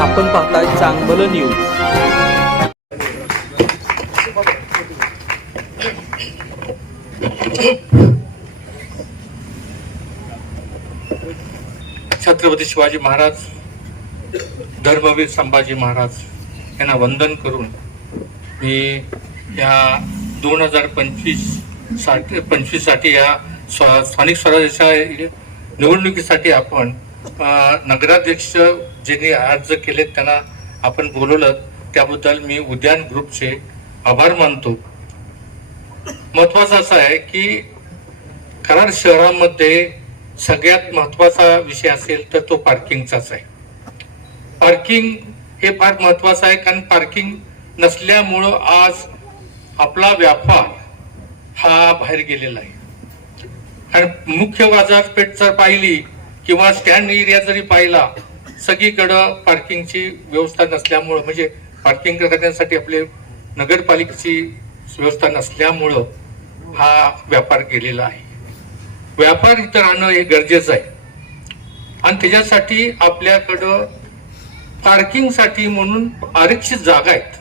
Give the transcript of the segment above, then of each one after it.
आपण पाहताय चांगलं न्यूज छत्रपती शिवाजी महाराज धर्मवीर संभाजी महाराज यांना वंदन करून मी या दोन हजार पंचवीससाठी पंचवीससाठी या स्व- स्थानिक स्वराज्याच्या निवडणुकीसाठी आपण नगराध्यक्ष ज्यांनी अर्ज केले त्यांना आपण बोलवलं त्याबद्दल मी उद्यान ग्रुपचे आभार मानतो. महत्वाचं असं आहे की कराड शहरामध्ये सगळ्यात महत्त्वाचा विषय असेल तर तो पार्किंगचाच आहे. पार्किंग हे फार महत्वाचं आहे कारण पार्किंग नसल्यामुळं आज आपला व्यापार हा बाहेर गेलेला आहे. आणि मुख्य बाजारपेठ जर पाहिली किंवा स्टँड एरिया जरी पाहिला सगळीकडं पार्किंगची व्यवस्था नसल्यामुळं म्हणजे पार्किंग करण्यासाठी आपले नगरपालिकेची व्यवस्था नसल्यामुळं हा व्यापार गेलेला आहे. व्यापार इथं राहणं हे गरजेचं आहे. आणि त्याच्यासाठी आपल्याकडं पार्किंगसाठी म्हणून आरक्षित जागा आहेत.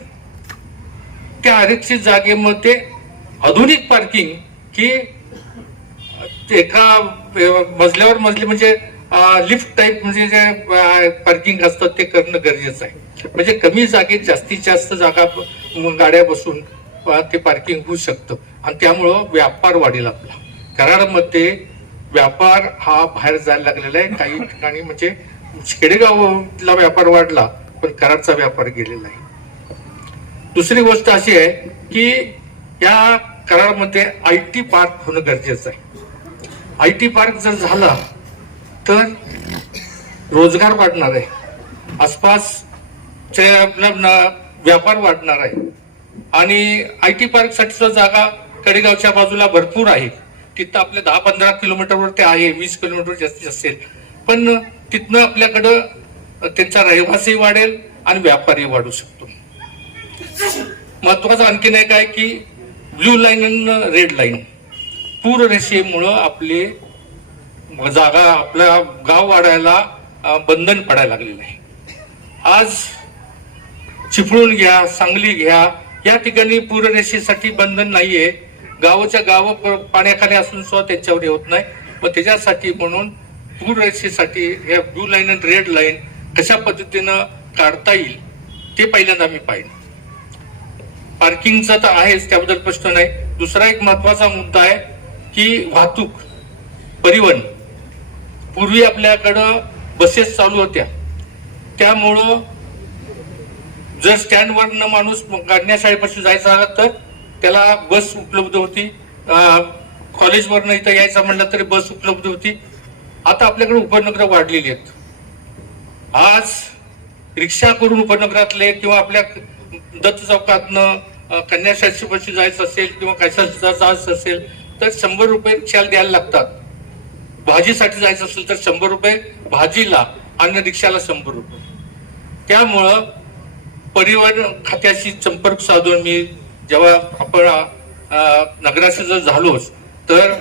त्या आरक्षित जागेमध्ये आधुनिक पार्किंग की एका मजल्यावर मजली म्हणजे लिफ्ट टाईप म्हणजे जे पार्किंग असतं ते करणं गरजेचं आहे. म्हणजे कमी जागेत जास्तीत जास्त जागा गाड्या बसून ते पार्किंग होऊ शकतं. आणि त्यामुळं व्यापार वाढेल आपला. कराडमध्ये व्यापार हा बाहेर जायला लागलेला आहे. काही ठिकाणी म्हणजे खेडेगावला व्यापार वाढला पण कराडचा व्यापार गेलेला आहे. दुसरी गोष्ट अशी आहे की या कराडमध्ये आय टी पार्क होणं गरजेचं आहे. आय टी पार्क जर झाला तर रोजगार वाढणार आहे. आसपासचे आपला व्यापार वाढणार आहे. आणि आय टी पार्कसाठीचा जागा कडेगावच्या बाजूला भरपूर आहे. तिथं आपल्या दहा पंधरा किलोमीटरवर ते आहे वीस किलोमीटर जास्तीत असेल. पण तिथनं आपल्याकडं त्यांचा रहिवासी वाढेल आणि व्यापारही वाढू शकतो. महत्वाचं आणखीन एक आहे की ब्ल्यू लाईन आणि रेड लाईन. पूर रेषेमुळं आपले जागा आपल्या गाव वाढायला बंधन पडायला लागलेलं आहे. आज चिपळूण घ्या सांगली घ्या या ठिकाणी पूररेषेसाठी बंधन नाहीये. गावाच्या गाव पाण्याखाली असून सुद्धा त्यांच्यावर होत नाही. व त्याच्यासाठी म्हणून पूररेषेसाठी या ब्लू लाईन आणि रेड लाईन कशा पद्धतीनं काढता येईल ते पहिल्यांदा मी पाहिजे पार्किंगचा तर आहेच त्याबद्दल प्रश्न नाही. दुसरा एक महत्त्वाचा मुद्दा आहे की वाहतूक परिवहन. पूर्वी आपल्याकडं बसेस चालू होत्या. त्यामुळं जर स्टँडवरनं माणूस गाडण्या शाळेपासून जायचा आला तर त्याला बस उपलब्ध होती. कॉलेजवरनं इथं यायचं म्हणलं तरी बस उपलब्ध होती. आता आपल्याकडे उपनगरं वाढलेली आहेत. आज रिक्षा करून उपनगरातले किंवा आपल्या दत्त चौकातनं कन्या जायचं असेल किंवा कशाला जायचं असेल तर शंभर रुपये रिक्षाला द्यायला लागतात. भाजीसाठी जायचं असेल तर शंभर रुपये भाजीला आणि रिक्षाला शंभर रुपये. त्यामुळं परिवहन खात्याशी संपर्क साधून मी जेव्हा आपण नगराशी जर झालोच तर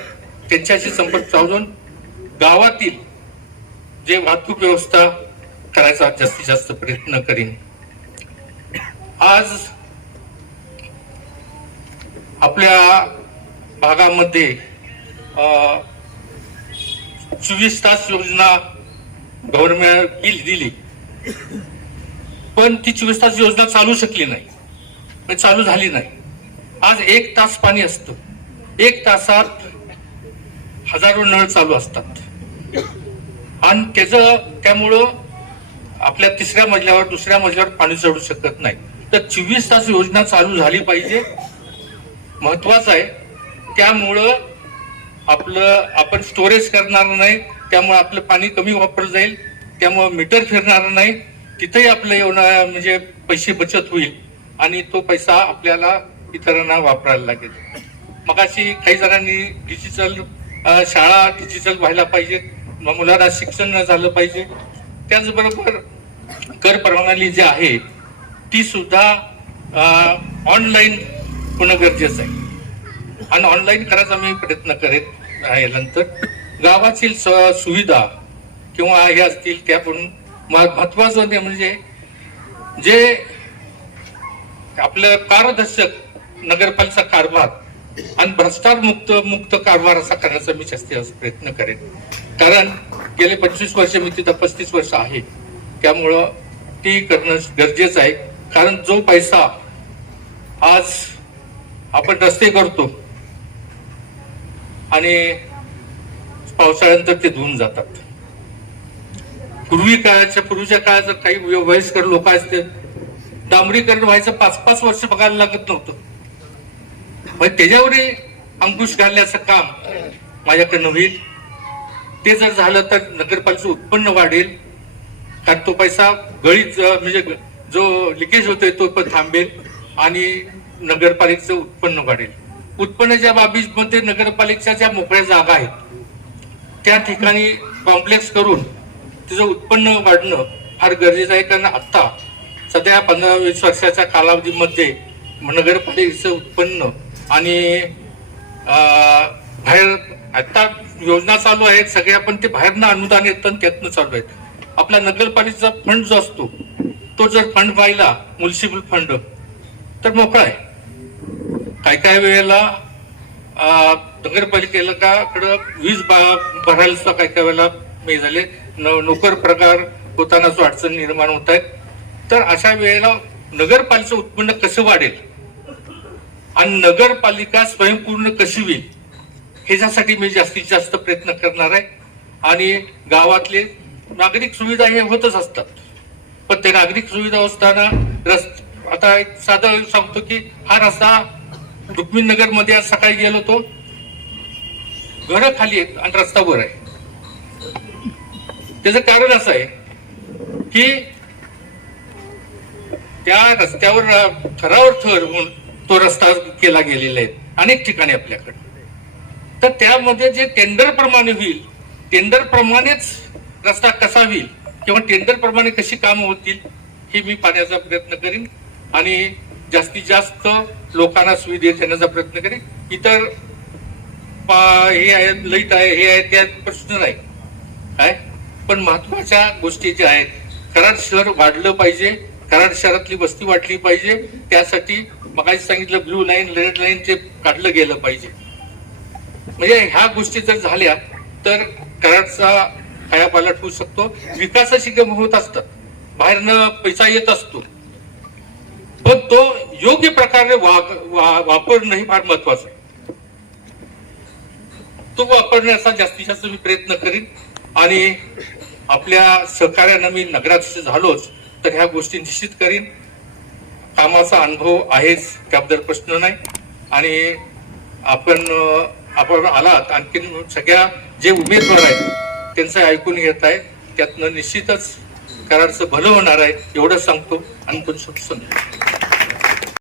त्यांच्याशी संपर्क साधून गावातील जे वाहतूक व्यवस्था करायचा जास्तीत जास्त प्रयत्न करीन. आज आपल्या भागामध्ये अं, चोवीस तास योजना गव्हर्नमेंट बिल दिली. पण ती चोवीस तास योजना चालू शकली नाही. चालू झाली नाही. आज एक तास पाणी असतं. एक तासात हजारो नळ चालू असतात. आणि त्याचं त्यामुळं आपल्या तिसऱ्या मजल्यावर दुसऱ्या मजल्यावर पाणी चढू शकत नाही. तर चोवीस तास योजना चालू झाली पाहिजे. महत्वाचं आहे. त्यामुळं आपलं आपण स्टोरेज करणार नाही त्यामुळे आपलं पाणी कमी वापरलं जाईल त्यामुळं मीटर फिरणार नाही तिथेही आपलं एवढं म्हणजे पैसे बचत होईल. आणि तो पैसा आपल्याला इतरांना वापरायला लागेल. मगाशी काही जणांनी डिजिटल शाळा डिजिटल व्हायला पाहिजेत मग मुलांना शिक्षण झालं पाहिजे. त्याचबरोबर कर परवानगी जी आहे ती सुद्धा ऑनलाईन होणं गरजेचं आहे. आणि ऑनलाईन करायचा मी प्रयत्न करेन. आहे नंतर. गावातील स- सुविधा किंवा हे असतील त्या पण महत्वाचं ते म्हणजे जे आपलं पारदर्शक नगरपालिका कारभार आणि भ्रष्टाचार मुक्त मुक्त कारभार असा करण्याचा मी जास्तीत जास्त प्रयत्न करेन. कारण गेले पंचवीस वर्ष मी तिथं पस्तीस वर्ष आहे. त्यामुळं ती करणं गरजेचं आहे. कारण जो पैसा आज आपण रस्ते करतो आणि पावसाळ्यानंतर ते धुवून जातात. पूर्वी काळाच्या पूर्वीच्या काळात जर काही वयस्कर लोक असते डांबरीकरण व्हायचं पाच पाच वर्ष बघायला लागत नव्हतं. मग त्याच्यावरही अंकुश घालण्याचं काम माझ्याकडनं होईल. ते जर झालं तर नगरपालिकेचं उत्पन्न वाढेल. कारण तो पैसा गळीत म्हणजे जो लिकेज होतोय तो पण थांबेल आणि नगरपालिकेचं उत्पन्न वाढेल. उत्पन्नाच्या बाबीमध्ये नगरपालिकेच्या ज्या मोकळ्या जागा आहेत त्या ठिकाणी कॉम्प्लेक्स करून तिचं उत्पन्न वाढणं फार गरजेचं आहे. कारण आत्ता सध्या पंधरा वीस वर्षाच्या कालावधीमध्ये नगरपालिकेचं उत्पन्न आणि बाहेर आत्ता योजना चालू आहेत. सगळ्या पण ते बाहेरनं अनुदान येतं त्यातनं चालू आहेत. आपला नगरपालिकेचा फंड जो असतो तो जर फंड पाहिला म्युन्सिपल फंड तर मोकळा आहे. काय काय वेळेला नगरपालिकेला काकडं वीज बा- भरायला सुद्धा काय काही वेळेला हे झाले. न- नोकर प्रकार होताना जो अडचण निर्माण होत आहेत. तर अशा वेळेला नगरपालिकेचं उत्पन्न कसं वाढेल? आणि नगरपालिका स्वयंपूर्ण कशी होईल? ह्याच्यासाठी मी जास्तीत जास्त प्रयत्न करणार आहे. आणि गावातले नागरिक सुविधा हे होतच असतात. पण ते नागरिक सुविधा असताना रस्त आता एक साधं सांगतो की हा रस्ता रुक्मिणनगरमध्ये आज सकाळी गेलो तो घर खाली आहेत आणि रस्ता वर आहे. त्याचं कारण असं आहे की त्या रस्त्यावर थरावर थर होऊन तो रस्ता केला गेलेला आहे अनेक ठिकाणी आपल्याकडे. तर त्यामध्ये जे टेंडर प्रमाणे होईल टेंडर प्रमाणेच रस्ता कसा होईल किंवा टेंडर प्रमाणे कशी कामं होतील हे मी पाहण्याचा प्रयत्न करीन. आणि जास्तीत जास्त लोकांना सुविधा देण्याचा प्रयत्न करेल इतर पा- हे आहे लईट आहे हे आहे त्यात प्रश्न नाही. काय? पण महत्त्वाच्या गोष्टी ज्या आहेत कराड शहर वाढलं पाहिजे कराड शहरातली वस्ती वाढली पाहिजे त्यासाठी मगाशी सांगितलं ब्ल्यू लाईन रेड लाईन ते काढलं गेलं पाहिजे. म्हणजे ह्या गोष्टी जर झाल्या तर कराडचा कायापालट होऊ शकतो. विकासाची गम होत असतात बाहेरनं पैसा येत असतो. पण तो योग्य प्रकारे वा- वापरणं हे फार महत्वाचं आहे. तो वापरण्याचा जास्तीत जास्त मी प्रयत्न करीन. आणि आपल्या सहकार्यानं मी नगराध्यक्ष झालोच तर ह्या गोष्टी निश्चित करीन. कामाचा अनुभव आहेच त्याबद्दल प्रश्न नाही. आणि आपण आपण आलात आणखीन सगळ्या जे उमेदवार आहेत त्यांचं ऐकून घेत आहे. त्यातनं निश्चितच कराडचं भलं होणार आहे एवढं सांगतो. आणि पण सांगतो